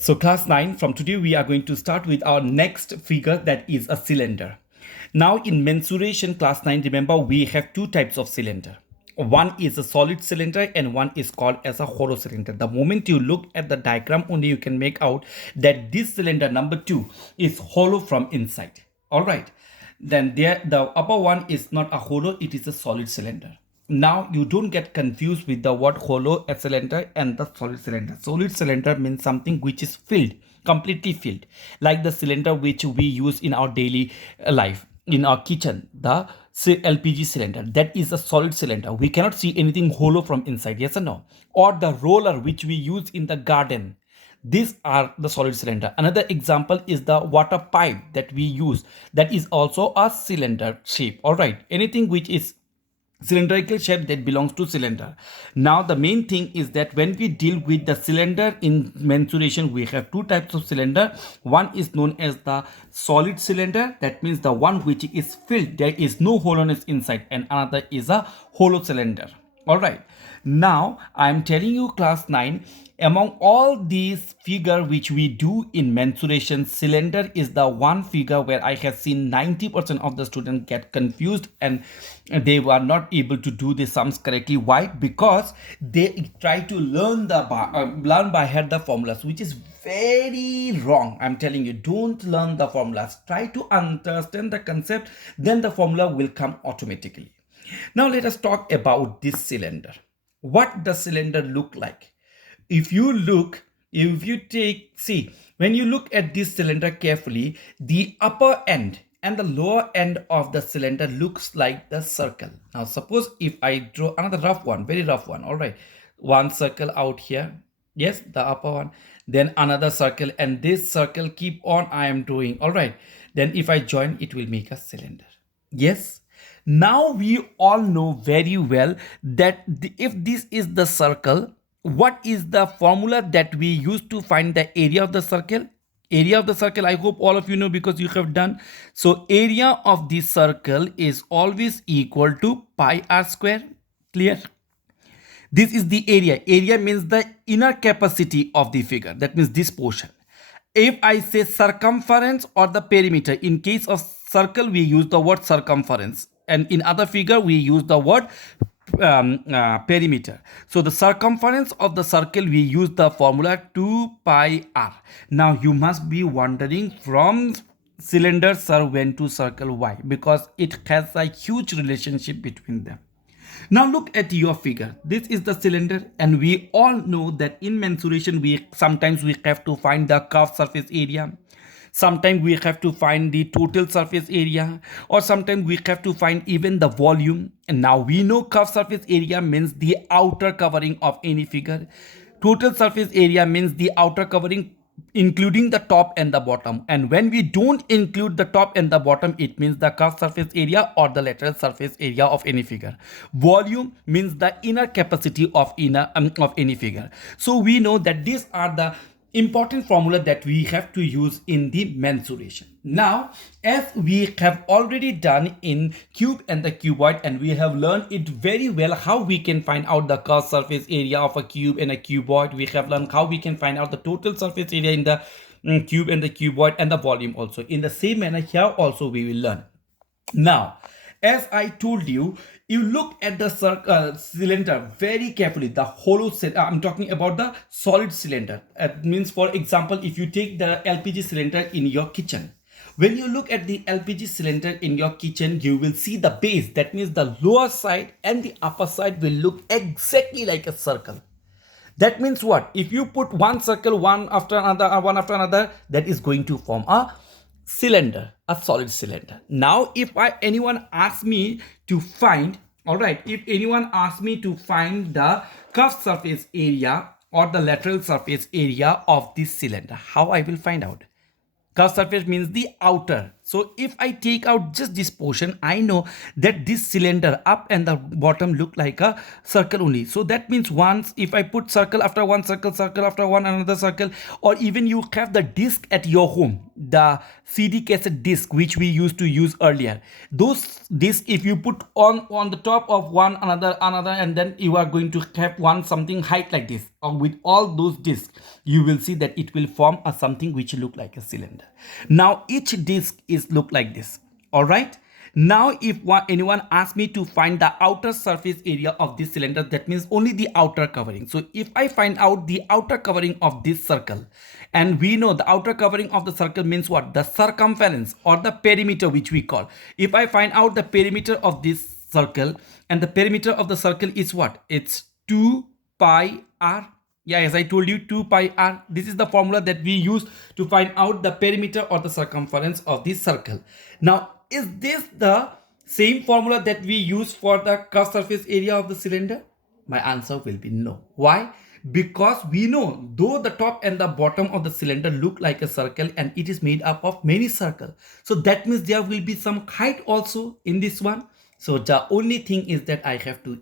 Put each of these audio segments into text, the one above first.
So class 9, from today we are going to start with our next figure, that is a cylinder. Now in mensuration class 9, remember we have two types of cylinder. One is a solid cylinder and one is called as a hollow cylinder. The moment you look at the diagram only you can make out that this cylinder number 2 is hollow from inside. Alright, then there the upper one is not a hollow, it is a solid cylinder. Now you don't get confused with the word hollow cylinder and the solid cylinder. Solid cylinder means something which is filled, completely filled, like the cylinder which we use in our daily life, in our kitchen, the LPG cylinder. That is a solid cylinder. We cannot see anything hollow from inside, yes or no? Or the roller which we use in the garden. These are the solid cylinder. Another example is the water pipe that we use. That is also a cylinder shape. All right. Anything which is cylindrical shape, that belongs to cylinder. Now the main thing is that when we deal with the cylinder in mensuration, we have two types of cylinder. One is known as the solid cylinder, that means the one which is filled, there is no hollowness inside, and another is a hollow cylinder. All right, now I am telling you class 9, among all these figure which we do in mensuration, cylinder is the one figure where I have seen 90% of the students get confused and they were not able to do the sums correctly. Why? Because they try to learn learn by heart the formulas, which is very wrong. I'm telling you, don't learn the formulas. Try to understand the concept, then the formula will come automatically. Now let us talk about this cylinder. What does cylinder look like? If you see, when you look at this cylinder carefully, the upper end and the lower end of the cylinder looks like the circle. Now suppose if I draw another rough one, very rough one, all right, one circle out here, yes, the upper one, then another circle, and this circle keep on I am drawing, all right, then if I join it will make a cylinder. Yes, now we all know very well that if this is the circle, what is the formula that we use to find the area of the circle? Area of the circle, I hope all of you know because you have done. So area of the circle is always equal to pi r square. Clear? This is the area. Area means the inner capacity of the figure. That means this portion. If I say circumference or the perimeter, in case of circle we use the word circumference, and in other figure we use the word perimeter. So the circumference of the circle we use the formula 2 pi r. Now you must be wondering from cylinder sir went to circle, why? Because it has a huge relationship between them. Now look at your figure. This is the cylinder, and we all know that in mensuration sometimes we have to find the curved surface area. Sometimes we have to find the total surface area, or sometimes we have to find even the volume. And now we know curved surface area means the outer covering of any figure. Total surface area means the outer covering including the top and the bottom. And when we don't include the top and the bottom, it means the curved surface area or the lateral surface area of any figure. Volume means the inner capacity of any figure. So we know that these are the important formula that we have to use in the mensuration. Now, as we have already done in cube and the cuboid, and we have learned it very well how we can find out the curved surface area of a cube and a cuboid. We have learned how we can find out the total surface area in the cube and the cuboid, and the volume also. In the same manner here also we will learn. Now, as I told you, you look at the cylinder very carefully, the hollow cylinder. I'm talking about the solid cylinder. It means, for example, if you take the LPG cylinder in your kitchen, when you look at the LPG cylinder in your kitchen, you will see the base. That means the lower side and the upper side will look exactly like a circle. That means what? If you put one circle one after another, that is going to form a cylinder, a solid cylinder. Now if anyone asks me to find, all right, if anyone asks me to find the curved surface area or the lateral surface area of this cylinder, how I will find out? Curved surface means the outer. So if I take out just this portion, I know that this cylinder up and the bottom look like a circle only. So that means once if I put circle after one circle, circle after one another circle, or even you have the disc at your home, the CD cassette disc which we used to use earlier, those disc if you put on the top of one another and then you are going to have one something height like this, or with all those discs you will see that it will form a something which look like a cylinder. Now each disc is look like this. All right, now if anyone asks me to find the outer surface area of this cylinder, that means only the outer covering. So if I find out the outer covering of this circle, and we know the outer covering of the circle means what? The circumference or the perimeter which we call. If I find out the perimeter of this circle, and the perimeter of the circle is what? It's 2 pi r. Yeah, as I told you, 2 pi r. This is the formula that we use to find out the perimeter or the circumference of this circle. Now, is this the same formula that we use for the curved surface area of the cylinder? My answer will be no. Why? Because we know though the top and the bottom of the cylinder look like a circle and it is made up of many circles. So that means there will be some height also in this one. So the only thing is that I have to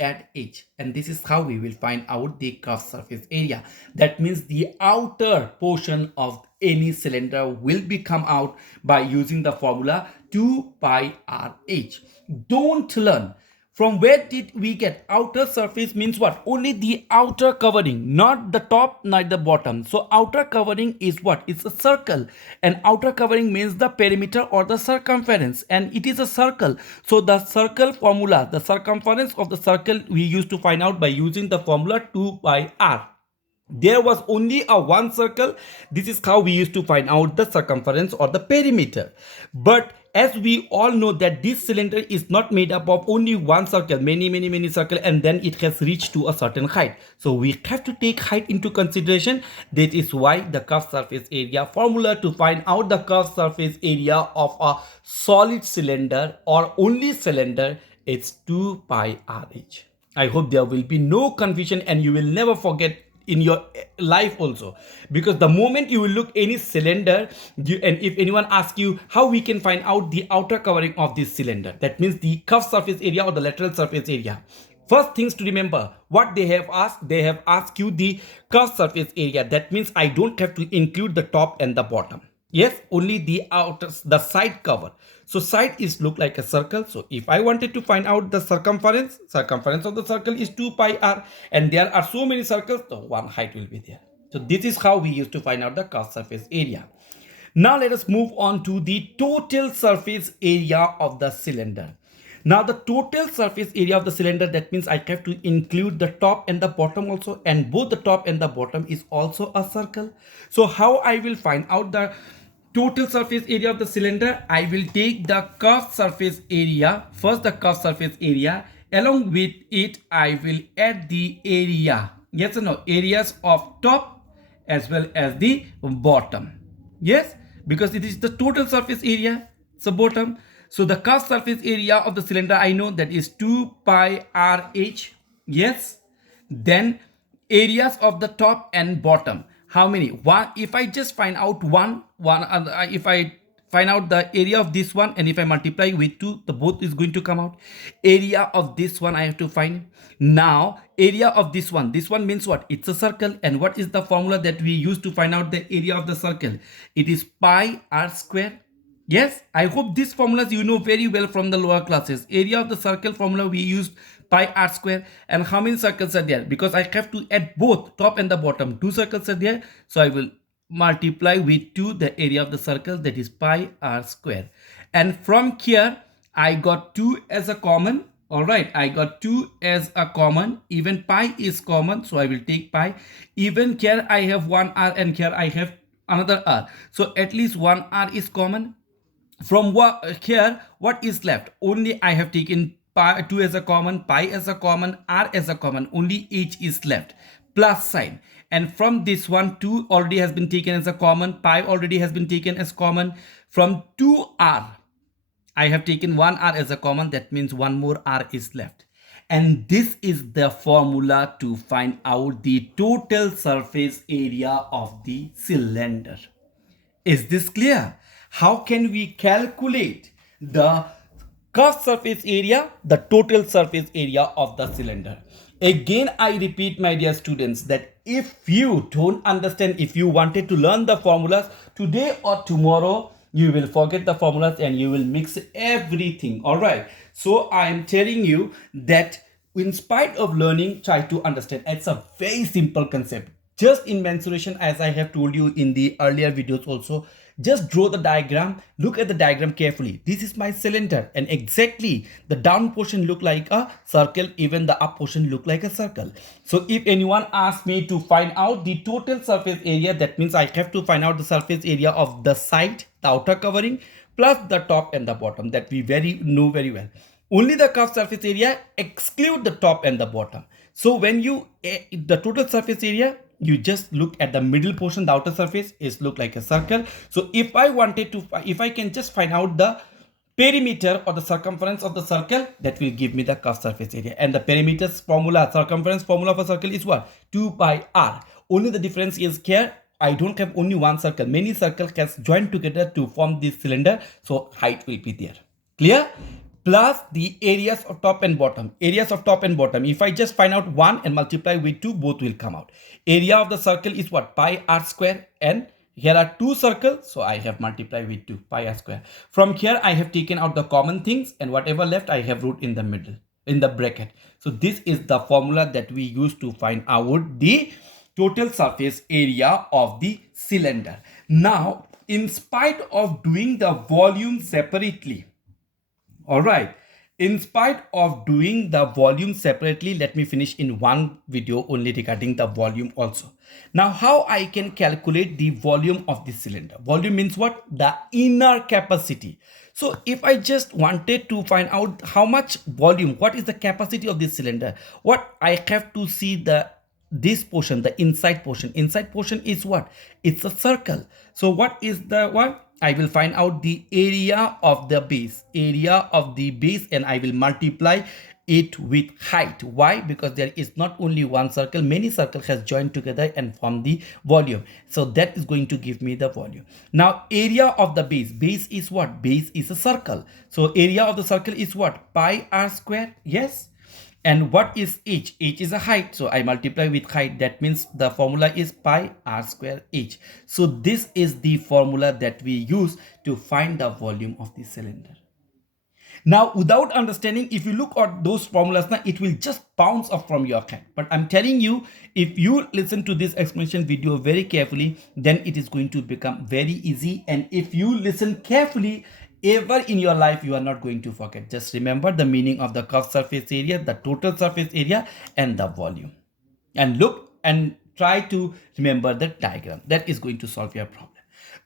add h, and this is how we will find out the curved surface area. That means the outer portion of any cylinder will be come out by using the formula 2 pi r h. Don't learn from where did we get outer surface means what? Only the outer covering, not the top, not the bottom. So outer covering is what? It's a circle, and outer covering means the perimeter or the circumference, and it is a circle. So the circle formula, the circumference of the circle we used to find out by using the formula 2 pi r. There was only a one circle. This is how we used to find out the circumference or the perimeter. But as we all know that this cylinder is not made up of only one circle, many circle, and then it has reached to a certain height. So we have to take height into consideration. That is why the curved surface area formula to find out the curved surface area of a solid cylinder or only cylinder is 2 pi rh. I hope there will be no confusion and you will never forget in your life also, because the moment you will look any cylinder and if anyone asks you how we can find out the outer covering of this cylinder, that means the curved surface area or the lateral surface area, first things to remember what they have asked you the curved surface area. That means I don't have to include the top and the bottom. Yes, only the outer, the side cover. So side is look like a circle. So if I wanted to find out the circumference of the circle is 2 pi r, and there are so many circles, so one height will be there. So this is how we used to find out the curved surface area. Now let us move on to the total surface area of the cylinder. Now the total surface area of the cylinder, that means I have to include the top and the bottom also, and both the top and the bottom is also a circle. So how I will find out the total surface area of the cylinder? I will take the curved surface area, first the curved surface area, along with it I will add the area, yes or no, areas of top as well as the bottom. Yes, because it is the total surface area, so bottom. So the curved surface area of the cylinder I know that is 2 pi rh. Yes, then areas of the top and bottom, how many? One. If I just find out if I find out the area of this one and if I multiply with 2, the both is going to come out. Area of this one I have to find. Now area of this one means what? It's a circle, and what is the formula that we use to find out the area of the circle? It is pi r square. Yes, I hope these formulas you know very well from the lower classes. Area of the circle formula we used pi r square. And how many circles are there? Because I have to add both top and the bottom. 2 circles are there, so I will multiply with 2 the area of the circle, that is pi r square. And from here I got 2 as a common. All right, I got 2 as a common. Even pi is common, so I will take pi. Even here I have 1 r and here I have another r, so at least 1 r is common. From here what is left? Only I have taken pi, 2 as a common, pi as a common, r as a common, only h is left, plus sign. And from this one 2 already has been taken as a common, pi already has been taken as common. From 2r I have taken 1r as a common, that means one more r is left. And this is the formula to find out the total surface area of the cylinder. Is this clear? how can we calculate the curved surface area, the total surface area of the cylinder. Again, I repeat, my dear students, that if you don't understand, if you wanted to learn the formulas today or tomorrow, you will forget the formulas and you will mix everything. All right. So I am telling you that in spite of learning, try to understand. It's a very simple concept. Just in mensuration, as I have told you in the earlier videos also, just draw the diagram, look at the diagram carefully. This is my cylinder, and exactly the down portion look like a circle, even the up portion look like a circle. So if anyone asks me to find out the total surface area, that means I have to find out the surface area of the side, the outer covering, plus the top and the bottom, that we know very well. Only the curved surface area, exclude the top and the bottom. So when you the total surface area, you just look at the middle portion, the outer surface is look like a circle. So if I can just find out the perimeter or the circumference of the circle, that will give me the curved surface area. And the perimeter's formula, circumference formula for circle is what? 2 pi r. Only the difference is here, I don't have only one circle. Many circles can join together to form this cylinder. So height will be there. Clear? Plus the areas of top and bottom. Areas of top and bottom. If I just find out 1 and multiply with 2, both will come out. Area of the circle is what? Pi r square, and here are 2 circles, so I have multiplied with 2, pi r square. From here, I have taken out the common things, and whatever left, I have wrote in the middle, in the bracket. So this is the formula that we use to find out the total surface area of the cylinder. Now, in spite of doing the volume separately, all right, in spite of doing the volume separately, let me finish in one video only regarding the volume also. Now, how I can calculate the volume of the cylinder? Volume means what? The inner capacity. So if I just wanted to find out how much volume, what is the capacity of this cylinder, what I have to see this portion, the inside portion. Inside portion is what? It's a circle. So what is the one? I will find out the area of the base, and I will multiply it with height. Why? Because there is not only one circle, many circles has joined together and form the volume. So that is going to give me the volume. Now area of the base is what? Base is a circle. So area of the circle is what? Pi r square. Yes. And what is h? H is a height. So I multiply with height. That means the formula is pi r square h. So this is the formula that we use to find the volume of the cylinder. Now, without understanding, if you look at those formulas, now it will just bounce off from your head. But I'm telling you, if you listen to this explanation video very carefully, then it is going to become very easy. And if you listen carefully, ever in your life, you are not going to forget. Just remember the meaning of the curved surface area, the total surface area, and the volume. And look and try to remember the diagram. That is going to solve your problem.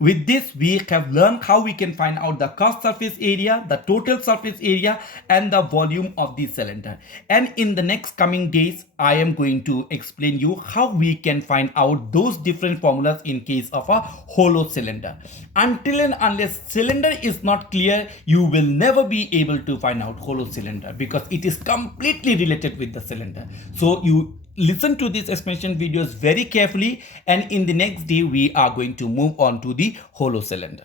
With this, we have learned how we can find out the curved surface area, the total surface area, and the volume of the cylinder. And in the next coming days, I am going to explain you how we can find out those different formulas in case of a hollow cylinder. Until and unless cylinder is not clear, you will never be able to find out hollow cylinder, because it is completely related with the cylinder. So you listen to these explanation videos very carefully, and in the next day we are going to move on to the hollow cylinder.